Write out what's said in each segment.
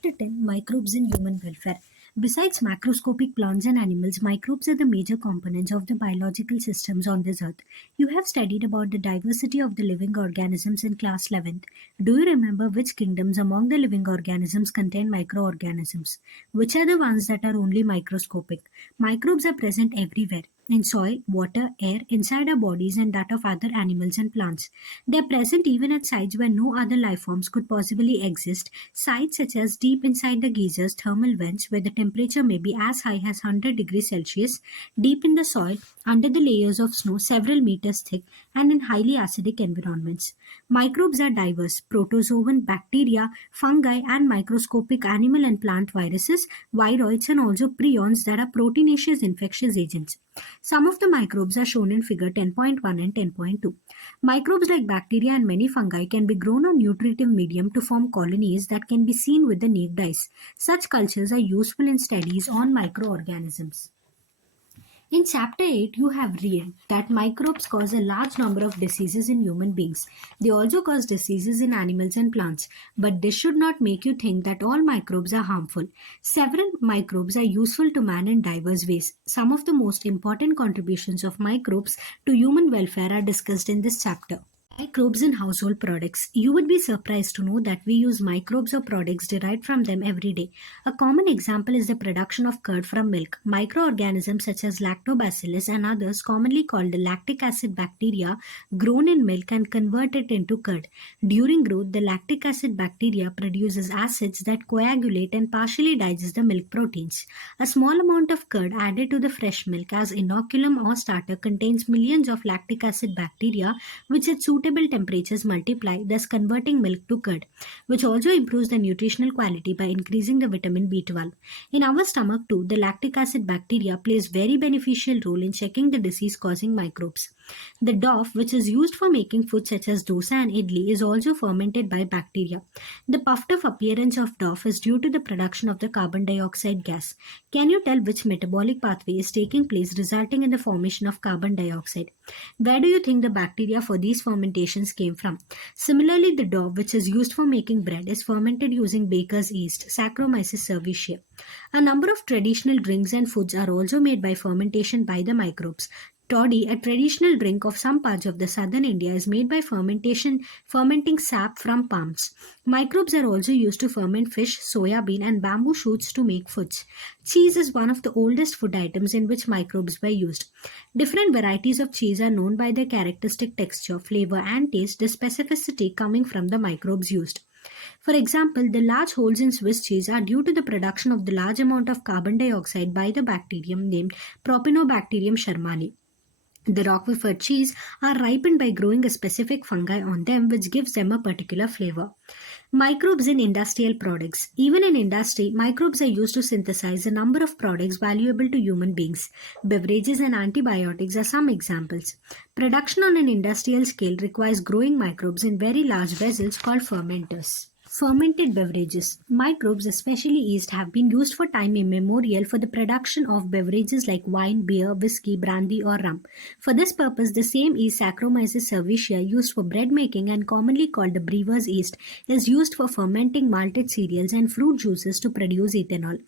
Chapter 10 Microbes in Human Welfare. Besides macroscopic plants and animals, microbes are the major components of the biological systems on this earth. You have studied about the diversity of the living organisms in class 11th. Do you remember which kingdoms among the living organisms contain microorganisms? Which are the ones that are only microscopic? Microbes are present everywhere in soil, water, air, inside our bodies, and that of other animals and plants. They are present even at sites where no other life forms could possibly exist, sites such as deep inside the geysers, thermal vents, where the temperature may be as high as 100 degrees Celsius, deep in the soil, under the layers of snow several meters thick, and in highly acidic environments. Microbes are diverse: protozoan, bacteria, fungi, and microscopic animal and plant viruses, viroids, and also prions that are proteinaceous infectious agents. Some of the microbes are shown in figure 10.1 and 10.2. Microbes like bacteria and many fungi can be grown on nutritive medium to form colonies that can be seen with the naked eyes. Such cultures are useful in studies on microorganisms. In Chapter 8, you have read that microbes cause a large number of diseases in human beings. They also cause diseases in animals and plants, but this should not make you think that all microbes are harmful. Several microbes are useful to man in diverse ways. Some of the most important contributions of microbes to human welfare are discussed in this chapter. Microbes in household products. You would be surprised to know that we use microbes or products derived from them every day. A common example is the production of curd from milk. Microorganisms such as lactobacillus and others, commonly called the lactic acid bacteria, grown in milk and convert it into curd. During growth, the lactic acid bacteria produces acids that coagulate and partially digest the milk proteins. A small amount of curd added to the fresh milk as inoculum or starter contains millions of lactic acid bacteria, which at suitable temperatures multiply, thus converting milk to curd, which also improves the nutritional quality by increasing the vitamin B12. In our stomach too, the lactic acid bacteria plays very beneficial role in checking the disease-causing microbes. The dough, which is used for making food such as dosa and idli, is also fermented by bacteria. The puffed-up appearance of dough is due to the production of the carbon dioxide gas. Can you tell which metabolic pathway is taking place resulting in the formation of carbon dioxide? Where do you think the bacteria for these fermentations came from? Similarly, the dough, which is used for making bread, is fermented using baker's yeast, Saccharomyces cerevisiae. A number of traditional drinks and foods are also made by fermentation by the microbes. Toddy, a traditional drink of some parts of the southern India, is made by fermenting sap from palms. Microbes are also used to ferment fish, soya bean, and bamboo shoots to make foods. Cheese is one of the oldest food items in which microbes were used. Different varieties of cheese are known by their characteristic texture, flavor, and taste, the specificity coming from the microbes used. For example, the large holes in Swiss cheese are due to the production of the large amount of carbon dioxide by the bacterium named Propionibacterium shermani. The Roquefort cheese are ripened by growing a specific fungi on them, which gives them a particular flavor. Microbes in industrial products. Even in industry, microbes are used to synthesize a number of products valuable to human beings. Beverages and antibiotics are some examples. Production on an industrial scale requires growing microbes in very large vessels called fermenters. Fermented beverages. Microbes, especially yeast, have been used for time immemorial for the production of beverages like wine, beer, whiskey, brandy, or rum. For this purpose, the same yeast, Saccharomyces cerevisiae, used for bread making and commonly called the brewer's yeast, is used for fermenting malted cereals and fruit juices to produce ethanol.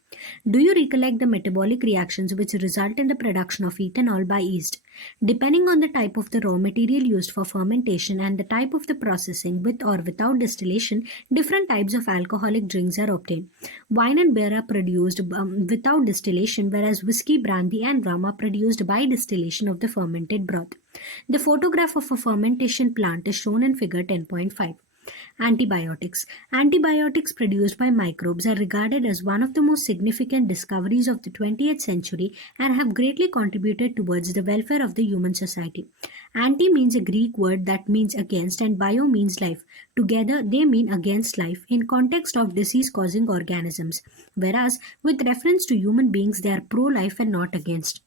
Do you recollect the metabolic reactions which result in the production of ethanol by yeast? Depending on the type of the raw material used for fermentation and the type of the processing, with or without distillation, different types of alcoholic drinks are obtained. Wine and beer are produced without distillation, whereas whiskey, brandy, and rum are produced by distillation of the fermented broth. The photograph of a fermentation plant is shown in figure 10.5. Antibiotics. Antibiotics produced by microbes are regarded as one of the most significant discoveries of the 20th century and have greatly contributed towards the welfare of the human society. Anti means a Greek word that means against, and bio means life. Together, they mean against life in context of disease-causing organisms, whereas with reference to human beings, they are pro-life and not against.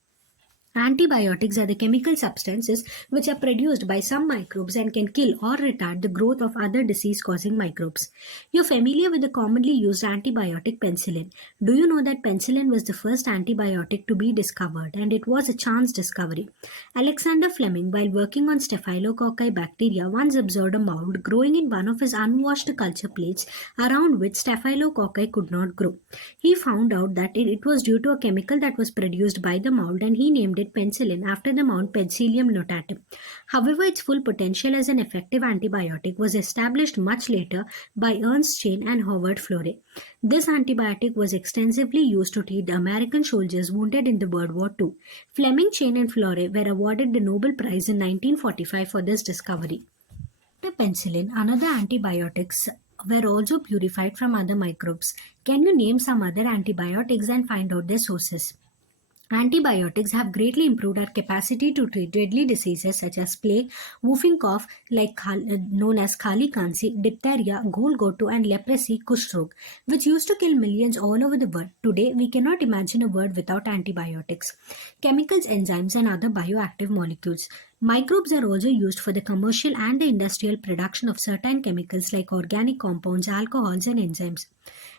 Antibiotics are the chemical substances which are produced by some microbes and can kill or retard the growth of other disease causing microbes. You're familiar with the commonly used antibiotic penicillin. Do you know that penicillin was the first antibiotic to be discovered and it was a chance discovery? Alexander Fleming, while working on Staphylococci bacteria, once observed a mold growing in one of his unwashed culture plates around which Staphylococci could not grow. He found out that it was due to a chemical that was produced by the mold and he named it penicillin after the mold Penicillium notatum. However, its full potential as an effective antibiotic was established much later by Ernst Chain and Howard Florey. This antibiotic was extensively used to treat the American soldiers wounded in the World War II. Fleming, Chain and Florey were awarded the Nobel Prize in 1945 for this discovery. After penicillin, another antibiotics were also purified from other microbes. Can you name some other antibiotics and find out their sources? Antibiotics have greatly improved our capacity to treat deadly diseases such as plague, whooping cough, known as Khali Khansi, diphtheria, Golgotu, and leprosy, Kushrog, which used to kill millions all over the world. Today, we cannot imagine a world without antibiotics. Chemicals, enzymes, and other bioactive molecules. Microbes are also used for the commercial and the industrial production of certain chemicals like organic compounds, alcohols, and enzymes.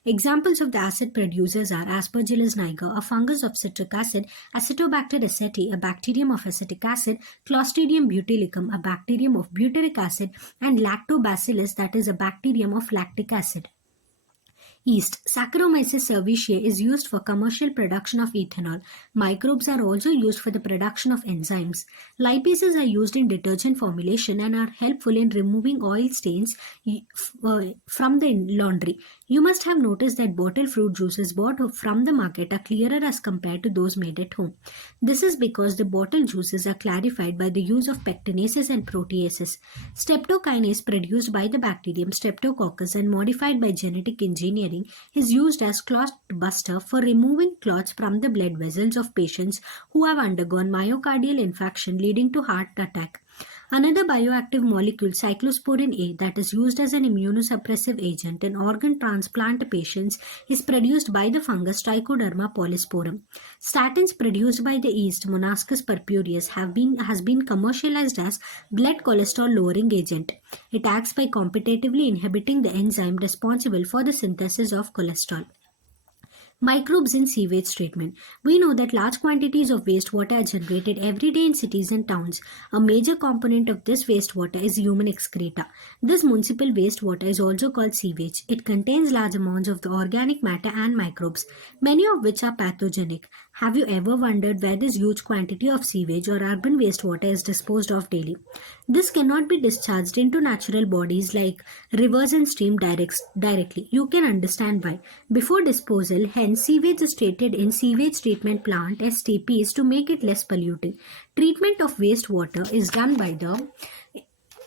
Examples of the acid producers are Aspergillus niger, a fungus of citric acid, Acetobacter aceti, a bacterium of acetic acid, Clostridium butylicum, a bacterium of butyric acid, and Lactobacillus, that is a bacterium of lactic acid. Yeast. Saccharomyces cerevisiae is used for commercial production of ethanol. Microbes are also used for the production of enzymes. Lipases are used in detergent formulation and are helpful in removing oil stains from the laundry. You must have noticed that bottled fruit juices bought from the market are clearer as compared to those made at home. This is because the bottled juices are clarified by the use of pectinases and proteases. Streptokinase, produced by the bacterium Streptococcus and modified by genetic engineering, is used as clot buster for removing clots from the blood vessels of patients who have undergone myocardial infarction leading to heart attack. Another bioactive molecule, cyclosporin A, that is used as an immunosuppressive agent in organ transplant patients, is produced by the fungus Trichoderma polysporum. Statins produced by the yeast Monascus purpureus has been commercialized as blood cholesterol lowering agent. It acts by competitively inhibiting the enzyme responsible for the synthesis of cholesterol. Microbes in sewage treatment. We know that large quantities of wastewater are generated every day in cities and towns. A major component of this wastewater is human excreta. This municipal wastewater is also called sewage. It contains large amounts of the organic matter and microbes, many of which are pathogenic. Have you ever wondered where this huge quantity of sewage or urban wastewater is disposed of daily? This cannot be discharged into natural bodies like rivers and streams directly. You can understand why. Before disposal, hence sewage is treated in sewage treatment plant STPs to make it less polluting. Treatment of wastewater is done by the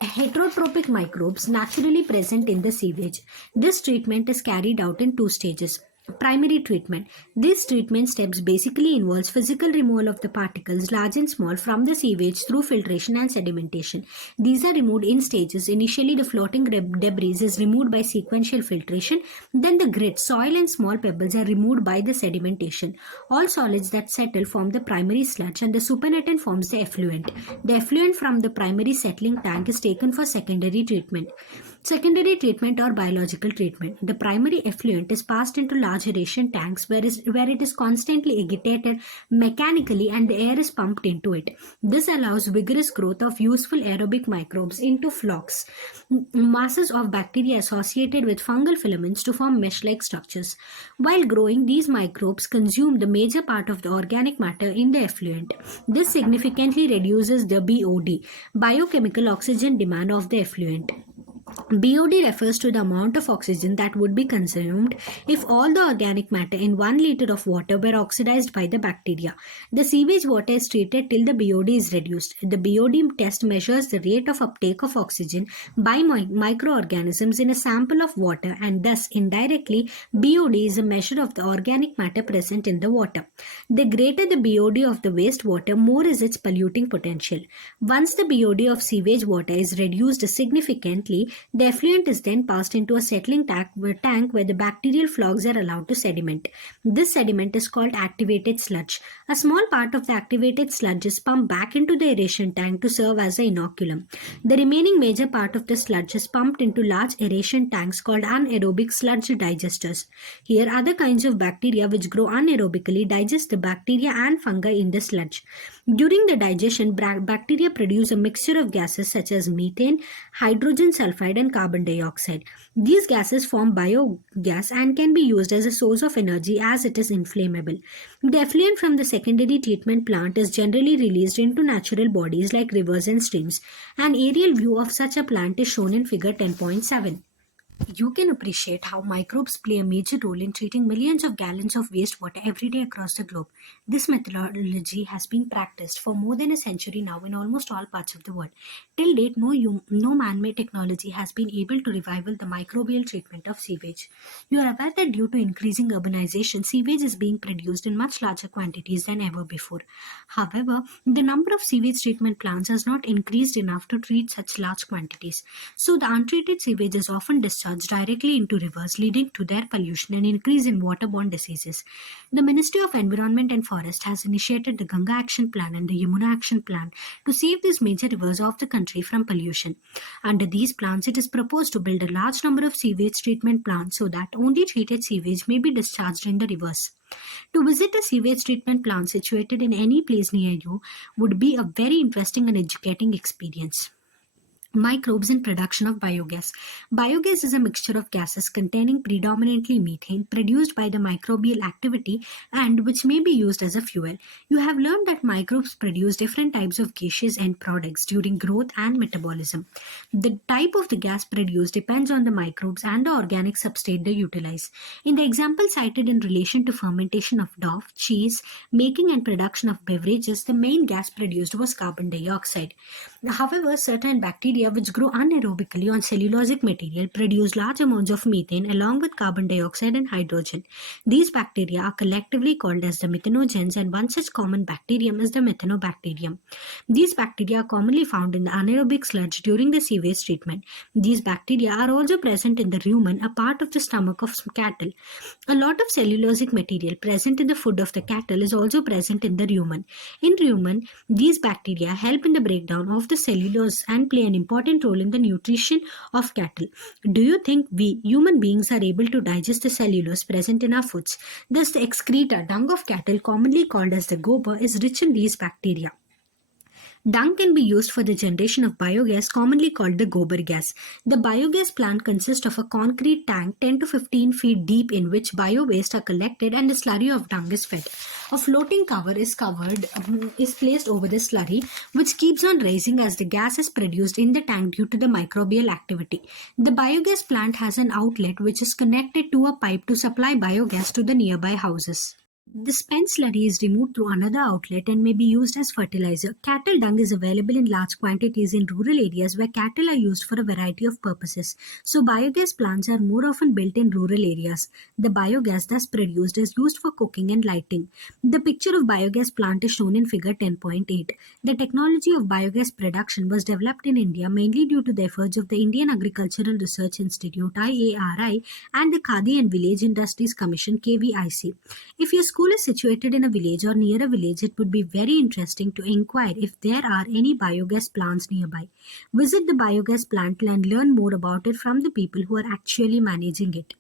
heterotrophic microbes naturally present in the sewage. This treatment is carried out in two stages. Primary treatment. This treatment steps basically involves physical removal of the particles, large and small, from the sewage through filtration and sedimentation. These are removed in stages. Initially, the floating debris is removed by sequential filtration. Then the grit, soil and small pebbles are removed by the sedimentation. All solids that settle form the primary sludge and the supernatant forms the effluent. The effluent from the primary settling tank is taken for secondary treatment. Secondary treatment or biological treatment. The primary effluent is passed into large aeration tanks where it is constantly agitated mechanically and the air is pumped into it. This allows vigorous growth of useful aerobic microbes into flocks, masses of bacteria associated with fungal filaments to form mesh-like structures. While growing, these microbes consume the major part of the organic matter in the effluent. This significantly reduces the BOD, biochemical oxygen demand of the effluent. BOD refers to the amount of oxygen that would be consumed if all the organic matter in 1 liter of water were oxidized by the bacteria. The sewage water is treated till the BOD is reduced. The BOD test measures the rate of uptake of oxygen by microorganisms in a sample of water, and thus indirectly BOD is a measure of the organic matter present in the water. The greater the BOD of the wastewater, more is its polluting potential. Once the BOD of sewage water is reduced significantly, The effluent is then passed into a settling tank where the bacterial flocs are allowed to sediment. This sediment is called activated sludge. A small part of the activated sludge is pumped back into the aeration tank to serve as an inoculum. The remaining major part of the sludge is pumped into large aeration tanks called anaerobic sludge digesters. Here, other kinds of bacteria which grow anaerobically digest the bacteria and fungi in the sludge. During the digestion, bacteria produce a mixture of gases such as methane, hydrogen sulfide, and carbon dioxide. These gases form biogas and can be used as a source of energy as it is inflammable. The effluent from the secondary treatment plant is generally released into natural bodies like rivers and streams. An aerial view of such a plant is shown in figure 10.7. You can appreciate how microbes play a major role in treating millions of gallons of wastewater every day across the globe. This methodology has been practiced for more than a century now in almost all parts of the world. Till date, no man-made technology has been able to revival the microbial treatment of sewage. You are aware that due to increasing urbanization, sewage is being produced in much larger quantities than ever before. However, the number of sewage treatment plants has not increased enough to treat such large quantities. So the untreated sewage is often discharged directly into rivers, leading to their pollution and increase in waterborne diseases. The Ministry of Environment and Forest has initiated the Ganga Action Plan and the Yamuna Action Plan to save these major rivers of the country from pollution. Under these plans, it is proposed to build a large number of sewage treatment plants so that only treated sewage may be discharged in the rivers. To visit a sewage treatment plant situated in any place near you would be a very interesting and educating experience. Microbes and production of biogas. Biogas is a mixture of gases containing predominantly methane produced by the microbial activity and which may be used as a fuel. You have learned that microbes produce different types of gaseous end products during growth and metabolism. The type of the gas produced depends on the microbes and the organic substrate they utilize. In the example cited in relation to fermentation of dough, cheese, making and production of beverages, the main gas produced was carbon dioxide. However, certain bacteria which grow anaerobically on cellulosic material produce large amounts of methane along with carbon dioxide and hydrogen. These bacteria are collectively called as the methanogens, and one such common bacterium is the methanobacterium. These bacteria are commonly found in the anaerobic sludge during the sewage treatment. These bacteria are also present in the rumen, a part of the stomach of cattle. A lot of cellulosic material present in the food of the cattle is also present in the rumen. In rumen, these bacteria help in the breakdown of the cellulose and play an important role in the nutrition of cattle. Do you think we human beings are able to digest the cellulose present in our foods? Thus, the excreta, dung of cattle, commonly called as the gobar, is rich in these bacteria. Dung can be used for the generation of biogas, commonly called the gobar gas. The biogas plant consists of a concrete tank 10 to 15 feet deep in which bio-waste are collected and the slurry of dung is fed. A floating cover is placed over the slurry, which keeps on rising as the gas is produced in the tank due to the microbial activity. The biogas plant has an outlet which is connected to a pipe to supply biogas to the nearby houses. The spent slurry is removed through another outlet and may be used as fertilizer. Cattle dung is available in large quantities in rural areas where cattle are used for a variety of purposes. So biogas plants are more often built in rural areas. The biogas thus produced is used for cooking and lighting. The picture of biogas plant is shown in figure 10.8. The technology of biogas production was developed in India mainly due to the efforts of the Indian Agricultural Research Institute IARI and the Khadi and Village Industries Commission KVIC. If your school is situated in a village or near a village, it would be very interesting to inquire if there are any biogas plants nearby. Visit the biogas plant and learn more about it from the people who are actually managing it.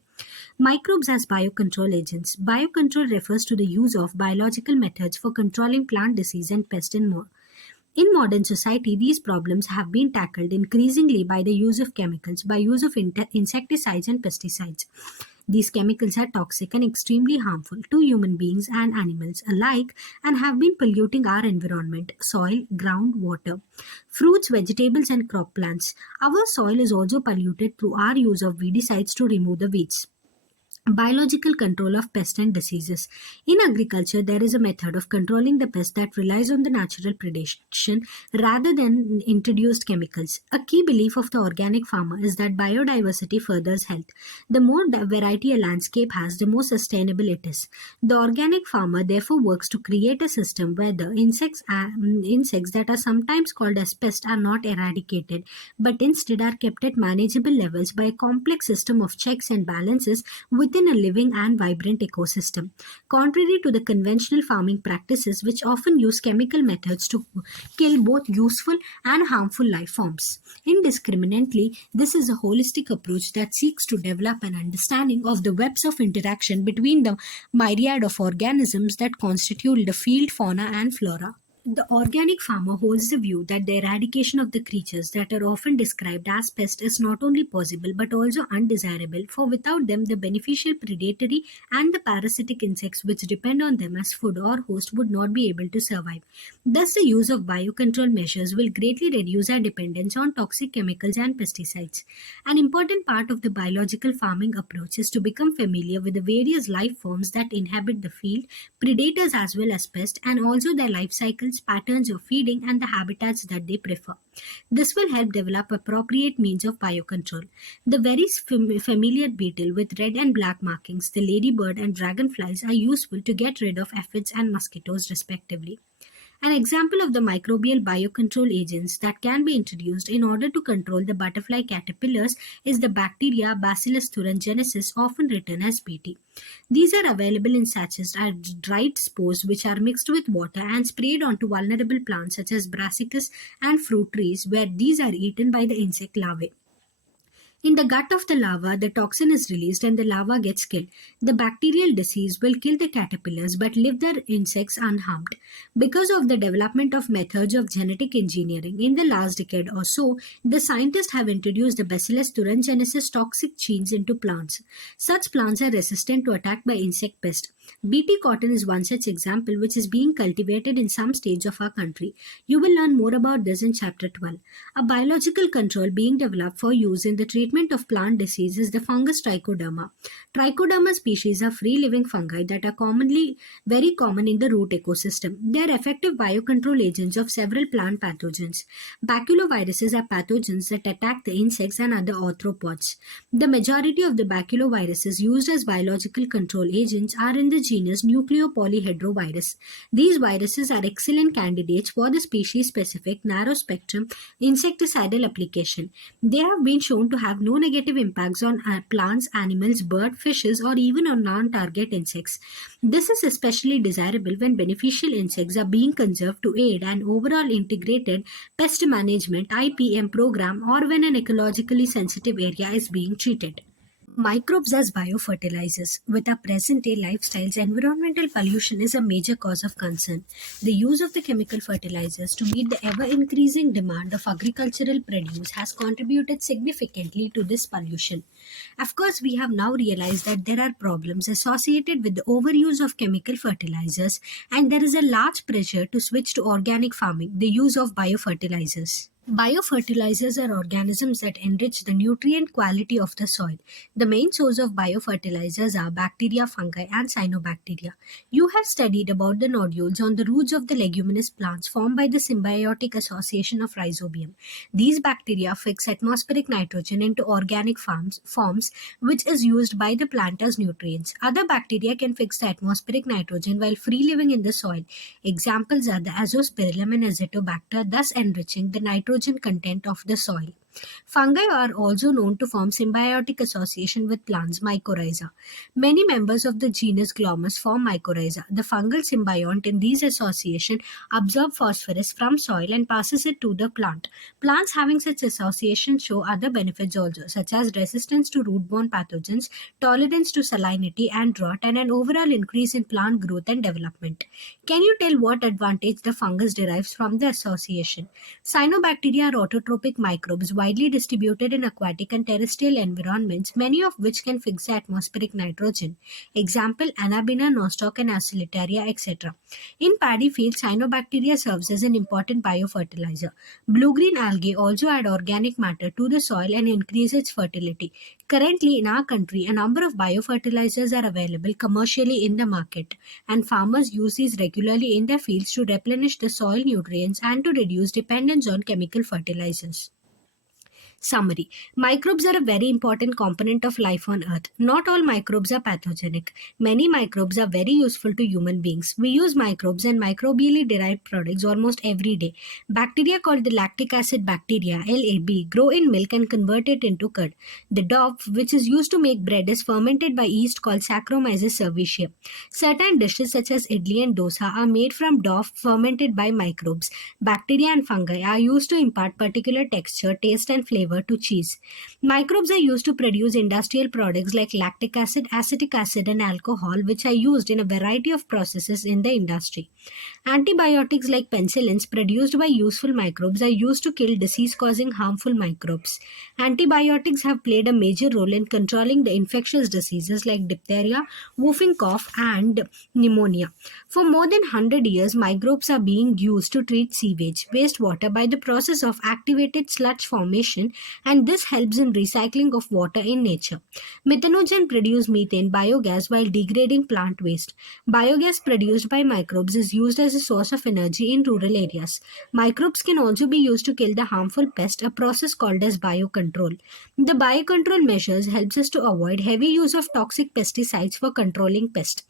Microbes as biocontrol agents. Biocontrol refers to the use of biological methods for controlling plant disease and pest and more. In modern society, these problems have been tackled increasingly by the use of chemicals, by use of insecticides and pesticides. These chemicals are toxic and extremely harmful to human beings and animals alike and have been polluting our environment, soil, ground, water, fruits, vegetables, and crop plants. Our soil is also polluted through our use of weedicides to remove the weeds. Biological control of pests and diseases. In agriculture, there is a method of controlling the pest that relies on the natural predation rather than introduced chemicals. A key belief of the organic farmer is that biodiversity furthers health. The more variety a landscape has, the more sustainable it is. The organic farmer therefore works to create a system where the insects that are sometimes called as pests are not eradicated, but instead are kept at manageable levels by a complex system of checks and balances within a living and vibrant ecosystem. Contrary to the conventional farming practices, which often use chemical methods to kill both useful and harmful life forms indiscriminately, this is a holistic approach that seeks to develop an understanding of the webs of interaction between the myriad of organisms that constitute the field fauna and flora. The organic farmer holds the view that the eradication of the creatures that are often described as pests is not only possible but also undesirable, for without them, the beneficial predatory and the parasitic insects which depend on them as food or host would not be able to survive. Thus, the use of biocontrol measures will greatly reduce our dependence on toxic chemicals and pesticides. An important part of the biological farming approach is to become familiar with the various life forms that inhabit the field, predators as well as pests, and also their life cycles, patterns of feeding, and the habitats that they prefer. This will help develop appropriate means of biocontrol. The very familiar beetle with red and black markings, the ladybird and dragonflies are useful to get rid of aphids and mosquitoes, respectively. An example of the microbial biocontrol agents that can be introduced in order to control the butterfly caterpillars is the bacteria Bacillus thuringiensis, often written as BT. These are available in sachets as dried spores which are mixed with water and sprayed onto vulnerable plants such as brassicas and fruit trees, where these are eaten by the insect larvae. In the gut of the larva, the toxin is released and the larva gets killed. The bacterial disease will kill the caterpillars but leave the insects unharmed. Because of the development of methods of genetic engineering in the last decade or so, the scientists have introduced the Bacillus thuringiensis toxic genes into plants. Such plants are resistant to attack by insect pests. BT cotton is one such example which is being cultivated in some states of our country. You will learn more about this in chapter 12. A biological control being developed for use in the treatment of plant disease is the fungus Trichoderma. Trichoderma species are free-living fungi that are very common in the root ecosystem. They are effective biocontrol agents of several plant pathogens. Baculoviruses are pathogens that attack the insects and other arthropods. The majority of the baculoviruses used as biological control agents are in the genus Nucleopolyhedrovirus. These viruses are excellent candidates for the species-specific narrow-spectrum insecticidal application. They have been shown to have no negative impacts on plants, animals, birds, fishes, or even on non-target insects. This is especially desirable when beneficial insects are being conserved to aid an overall integrated pest management IPM program, or when an ecologically sensitive area is being treated. Microbes as biofertilizers. With our present day lifestyles, environmental pollution is a major cause of concern. The use of the chemical fertilizers to meet the ever increasing demand of agricultural produce has contributed significantly to this pollution. Of course, we have now realized that there are problems associated with the overuse of chemical fertilizers, and there is a large pressure to switch to organic farming, the use of biofertilizers. Biofertilizers are organisms that enrich the nutrient quality of the soil. The main source of biofertilizers are bacteria, fungi, and cyanobacteria. You have studied about the nodules on the roots of the leguminous plants formed by the symbiotic association of rhizobium. These bacteria fix atmospheric nitrogen into organic forms, which is used by the plant as nutrients. Other bacteria can fix the atmospheric nitrogen while free living in the soil. Examples are the azospirillum and azotobacter, thus enriching the nitrogen content of the soil. Fungi are also known to form symbiotic association with plants, mycorrhiza. Many members of the genus Glomus form mycorrhiza. The fungal symbiont in these associations absorbs phosphorus from soil and passes it to the plant. Plants having such associations show other benefits also, such as resistance to root-borne pathogens, tolerance to salinity and drought, and an overall increase in plant growth and development. Can you tell what advantage the fungus derives from the association? Cyanobacteria are autotrophic microbes, while widely distributed in aquatic and terrestrial environments, many of which can fix the atmospheric nitrogen. Example, Anabina, nostoc, and Acylitaria, etc. In paddy fields, cyanobacteria serves as an important biofertilizer. Blue-green algae also add organic matter to the soil and increase its fertility. Currently, in our country, a number of biofertilizers are available commercially in the market, and farmers use these regularly in their fields to replenish the soil nutrients and to reduce dependence on chemical fertilizers. Summary. Microbes are a very important component of life on Earth. Not all microbes are pathogenic. Many microbes are very useful to human beings. We use microbes and microbially derived products almost every day. Bacteria called the lactic acid bacteria, LAB, grow in milk and convert it into curd. The dough, which is used to make bread, is fermented by yeast called Saccharomyces cerevisiae. Certain dishes such as idli and dosa are made from dough fermented by microbes. Bacteria and fungi are used to impart particular texture, taste, and flavor to cheese. Microbes are used to produce industrial products like lactic acid, acetic acid, and alcohol, which are used in a variety of processes in the industry. Antibiotics like penicillins produced by useful microbes are used to kill disease-causing harmful microbes. Antibiotics have played a major role in controlling the infectious diseases like diphtheria, whooping cough, and pneumonia. For more than 100 years, microbes are being used to treat sewage, wastewater by the process of activated sludge formation, and this helps in recycling of water in nature. Methanogen produce methane biogas while degrading plant waste. Biogas produced by microbes is used as a source of energy in rural areas. Microbes can also be used to kill the harmful pest, a process called as biocontrol. The biocontrol measures helps us to avoid heavy use of toxic pesticides for controlling pests.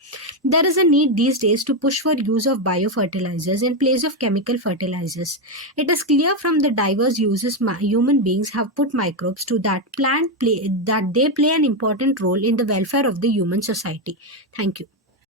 There is a need these days to push for use of biofertilizers in place of chemical fertilizers. It is clear from the diverse uses human beings have put microbes to that they play an important role in the welfare of the human society. Thank you.